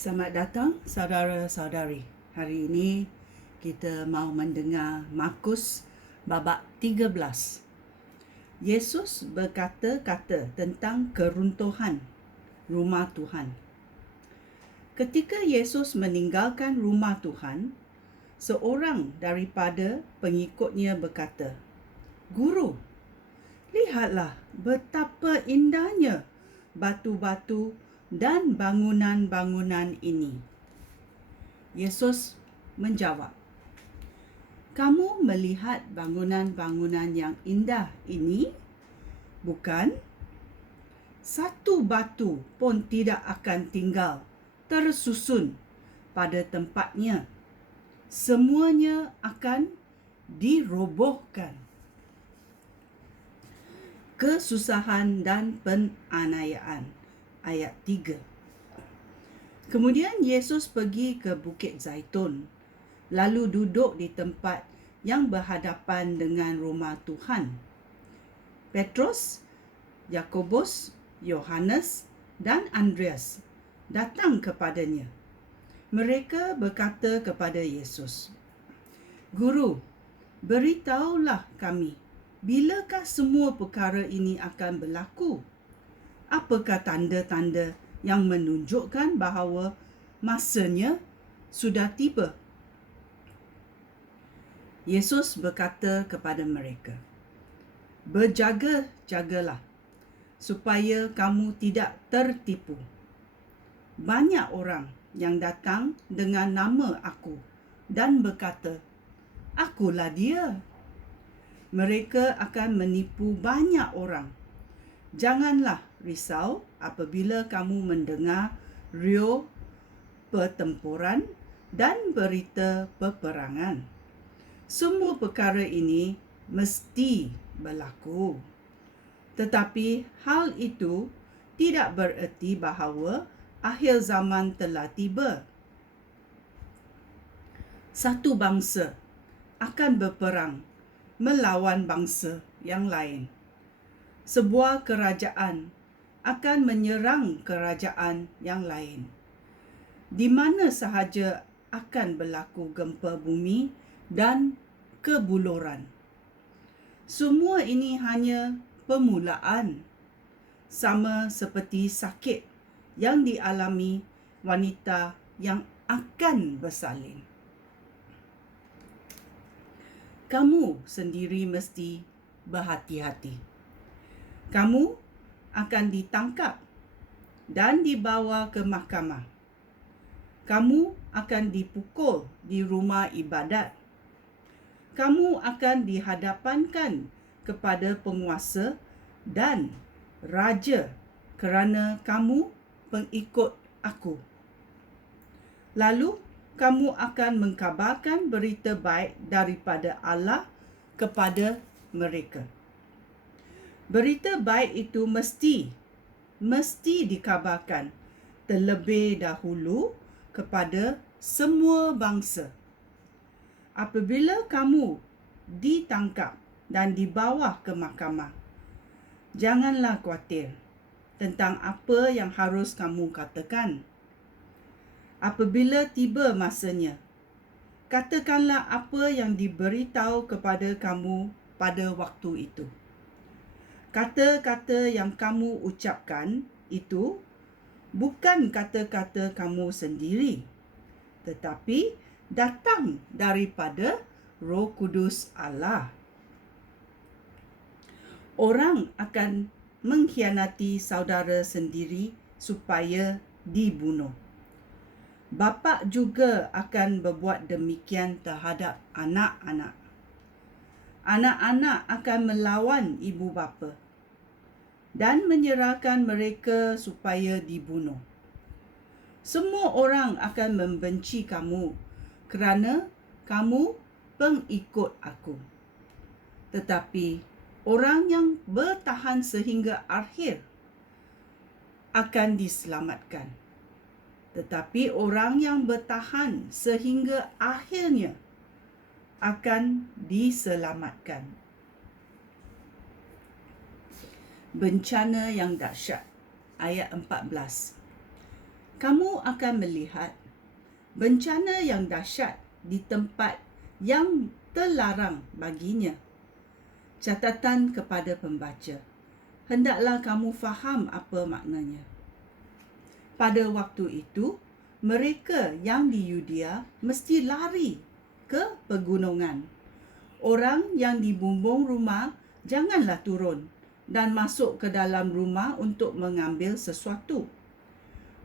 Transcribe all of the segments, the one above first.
Selamat datang saudara-saudari. Hari ini kita mau mendengar Markus babak 13. Yesus berkata-kata tentang keruntuhan rumah Tuhan. Ketika Yesus meninggalkan rumah Tuhan, seorang daripada pengikutnya berkata, "Guru, lihatlah betapa indahnya batu-batu dan bangunan-bangunan ini." Yesus menjawab, "Kamu melihat bangunan-bangunan yang indah ini, bukan? Satu batu pun tidak akan tinggal tersusun pada tempatnya. Semuanya akan dirobohkan." Kesusahan dan penganiayaan. Ayat 3. Kemudian Yesus pergi ke Bukit Zaitun, lalu duduk di tempat yang berhadapan dengan rumah Tuhan. Petrus, Yakobus, Yohanes, dan Andreas datang kepadanya. Mereka berkata kepada Yesus, "Guru, beritahulah kami, bilakah semua perkara ini akan berlaku? Apakah tanda-tanda yang menunjukkan bahawa masanya sudah tiba?" Yesus berkata kepada mereka, "Berjaga-jagalah supaya kamu tidak tertipu. Banyak orang yang datang dengan nama aku dan berkata, 'Akulah dia.' Mereka akan menipu banyak orang. Janganlah risau apabila kamu mendengar riuh pertempuran dan berita peperangan. Semua perkara ini mesti berlaku. Tetapi hal itu tidak bererti bahawa akhir zaman telah tiba. Satu bangsa akan berperang melawan bangsa yang lain. Sebuah kerajaan akan menyerang kerajaan yang lain. Di mana sahaja akan berlaku gempa bumi dan kebuluran. Semua ini hanya permulaan, sama seperti sakit yang dialami wanita yang akan bersalin. Kamu sendiri mesti berhati-hati. Kamu akan ditangkap dan dibawa ke mahkamah. Kamu akan dipukul di rumah ibadat. Kamu akan dihadapankan kepada penguasa dan raja kerana kamu pengikut aku. Lalu kamu akan mengkabarkan berita baik daripada Allah kepada mereka. Berita baik itu mesti dikabarkan terlebih dahulu kepada semua bangsa. Apabila kamu ditangkap dan dibawa ke mahkamah, janganlah khawatir tentang apa yang harus kamu katakan. Apabila tiba masanya, katakanlah apa yang diberitahu kepada kamu pada waktu itu. Kata-kata yang kamu ucapkan itu bukan kata-kata kamu sendiri, tetapi datang daripada Roh Kudus Allah. Orang akan mengkhianati saudara sendiri supaya dibunuh. Bapa juga akan berbuat demikian terhadap anak-anak. Anak-anak akan melawan ibu bapa dan menyerahkan mereka supaya dibunuh. Semua orang akan membenci kamu kerana kamu pengikut aku. Tetapi orang yang bertahan sehingga akhir akan diselamatkan. Tetapi orang yang bertahan sehingga akhirnya akan diselamatkan. Bencana yang dahsyat. Ayat 14. kamu akan melihat bencana yang dahsyat di tempat yang terlarang baginya. Catatan kepada pembaca, hendaklah kamu faham apa maknanya. Pada waktu itu, mereka yang di Yudea mesti lari ke pegunungan. Orang yang di bumbung rumah janganlah turun dan masuk ke dalam rumah untuk mengambil sesuatu.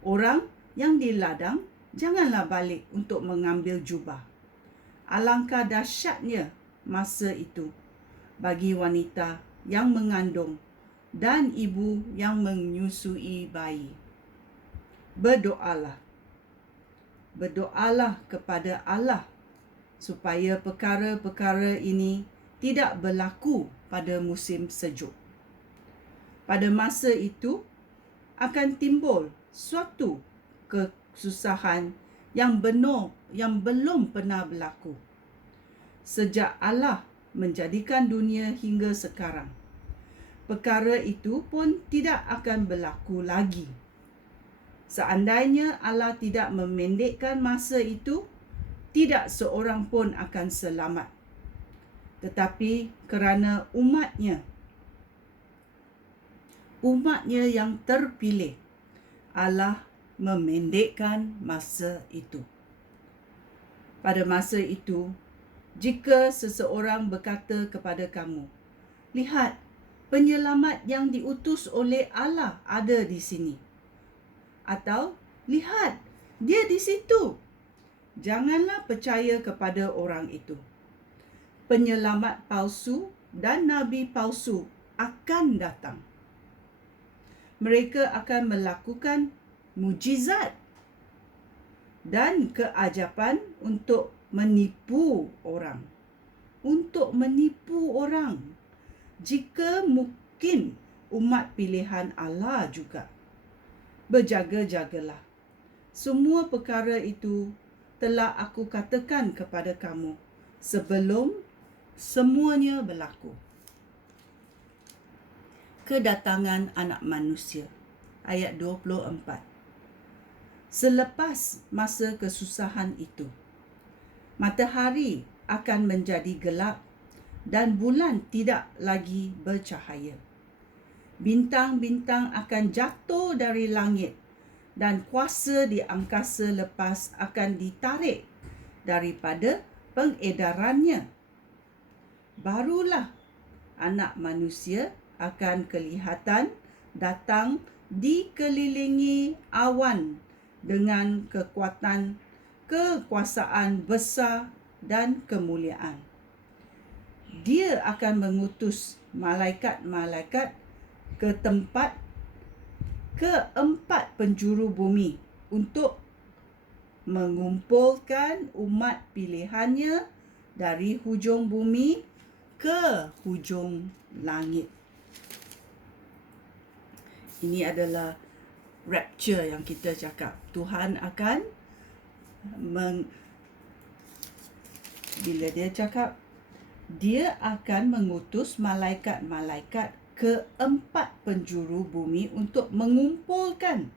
Orang yang di ladang janganlah balik untuk mengambil jubah. Alangkah dahsyatnya masa itu bagi wanita yang mengandung dan ibu yang menyusui bayi. Berdoalah. Berdoalah kepada Allah supaya perkara-perkara ini tidak berlaku pada musim sejuk. Pada masa itu akan timbul suatu kesusahan yang belum pernah berlaku sejak Allah menjadikan dunia hingga sekarang. Perkara itu pun tidak akan berlaku lagi. Seandainya Allah tidak memendekkan masa itu, tidak seorang pun akan selamat. Tetapi kerana umatnya yang terpilih, Allah memendekkan masa itu. Pada masa itu, jika seseorang berkata kepada kamu, lihat, penyelamat yang diutus oleh Allah ada di sini. Atau, lihat, dia di situ. Janganlah percaya kepada orang itu. Penyelamat palsu dan nabi palsu akan datang. Mereka akan melakukan mujizat dan keajapan untuk menipu orang. Jika mungkin umat pilihan Allah juga. Berjaga-jagalah. Semua perkara itu telah aku katakan kepada kamu sebelum semuanya berlaku. Kedatangan Anak Manusia, ayat 24. Selepas masa kesusahan itu, matahari akan menjadi gelap dan bulan tidak lagi bercahaya. Bintang-bintang akan jatuh dari langit dan kuasa di angkasa lepas akan ditarik daripada pengedarannya. Barulah Anak Manusia akan kelihatan datang dikelilingi awan dengan kekuasaan besar dan kemuliaan. Dia akan mengutus malaikat-malaikat ke tempat keempat penjuru bumi untuk mengumpulkan umat pilihannya dari hujung bumi ke hujung langit. Ini adalah rapture yang kita cakap. Tuhan akan bila dia cakap, dia akan mengutus malaikat-malaikat ke empat penjuru bumi untuk mengumpulkan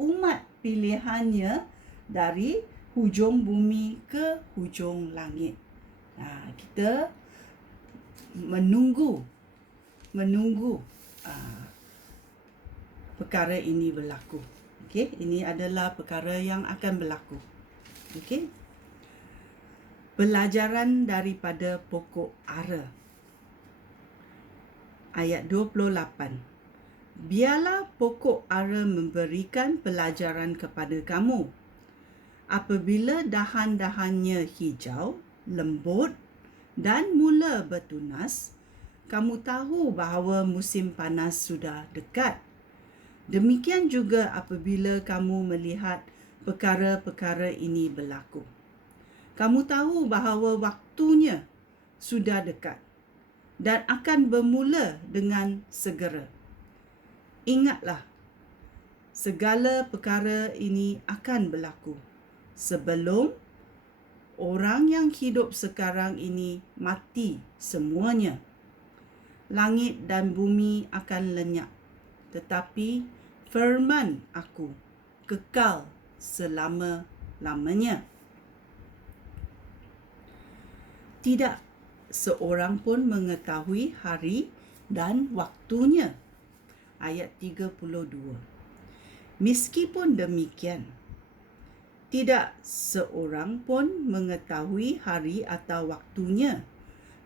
umat pilihannya dari hujung bumi ke hujung langit. Kita menunggu perkara ini berlaku. Okey, ini adalah perkara yang akan berlaku. Okey. Pelajaran daripada pokok ara. Ayat 28. Biarlah pokok ara memberikan pelajaran kepada kamu. Apabila dahan-dahannya hijau, lembut dan mula bertunas, kamu tahu bahawa musim panas sudah dekat. Demikian juga apabila kamu melihat perkara-perkara ini berlaku. Kamu tahu bahawa waktunya sudah dekat dan akan bermula dengan segera. Ingatlah, segala perkara ini akan berlaku sebelum orang yang hidup sekarang ini mati semuanya. Langit dan bumi akan lenyap, tetapi firman aku kekal selama-lamanya. Tidak seorang pun mengetahui hari dan waktunya. Ayat 32. Meskipun demikian, tidak seorang pun mengetahui hari atau waktunya,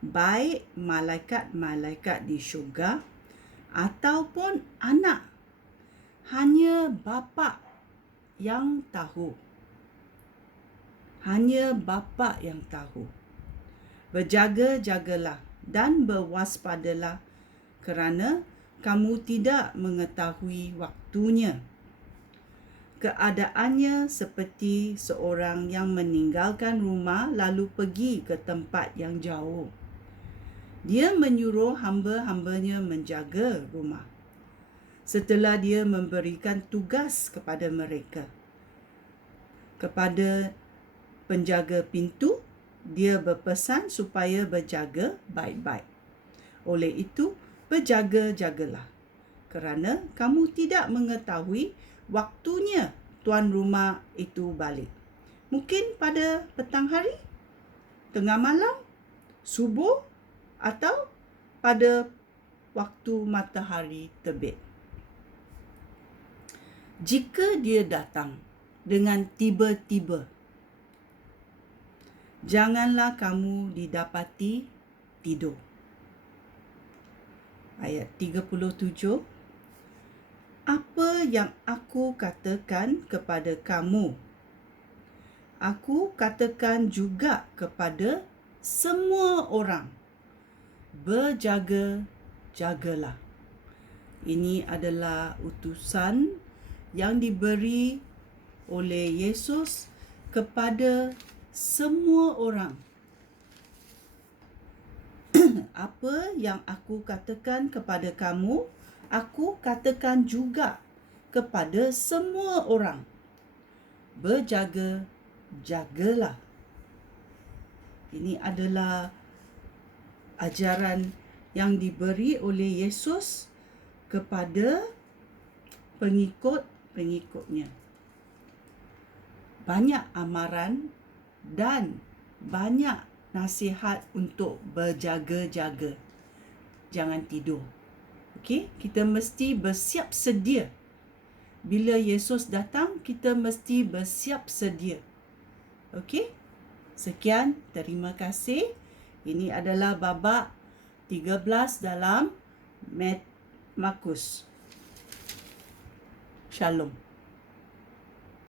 baik malaikat-malaikat di syurga ataupun anak. Hanya Bapa yang tahu. Hanya Bapa yang tahu. Berjaga-jagalah dan berwaspadalah, kerana kamu tidak mengetahui waktunya. Keadaannya seperti seorang yang meninggalkan rumah lalu pergi ke tempat yang jauh. Dia menyuruh hamba-hambanya menjaga rumah. Setelah dia memberikan tugas kepada mereka, kepada penjaga pintu, dia berpesan supaya berjaga baik-baik. Oleh itu, berjaga-jagalah, kerana kamu tidak mengetahui waktunya tuan rumah itu balik. Mungkin pada petang hari, tengah malam, subuh, atau pada waktu matahari terbit. Jika dia datang dengan tiba-tiba, janganlah kamu didapati tidur. Ayat 37. Apa yang aku katakan kepada kamu, aku katakan juga kepada semua orang. Berjaga-jagalah. Ini adalah utusan yang diberi oleh Yesus kepada semua orang. Apa yang aku katakan kepada kamu, aku katakan juga kepada semua orang. Berjaga-jagalah. Ini adalah ajaran yang diberi oleh Yesus kepada pengikut-pengikutnya. Banyak amaran dan banyak nasihat untuk berjaga-jaga. Jangan tidur. Okey, kita mesti bersiap sedia. Bila Yesus datang, kita mesti bersiap sedia. Okey? Sekian, terima kasih. Ini adalah babak 13 dalam Markus. Shalom.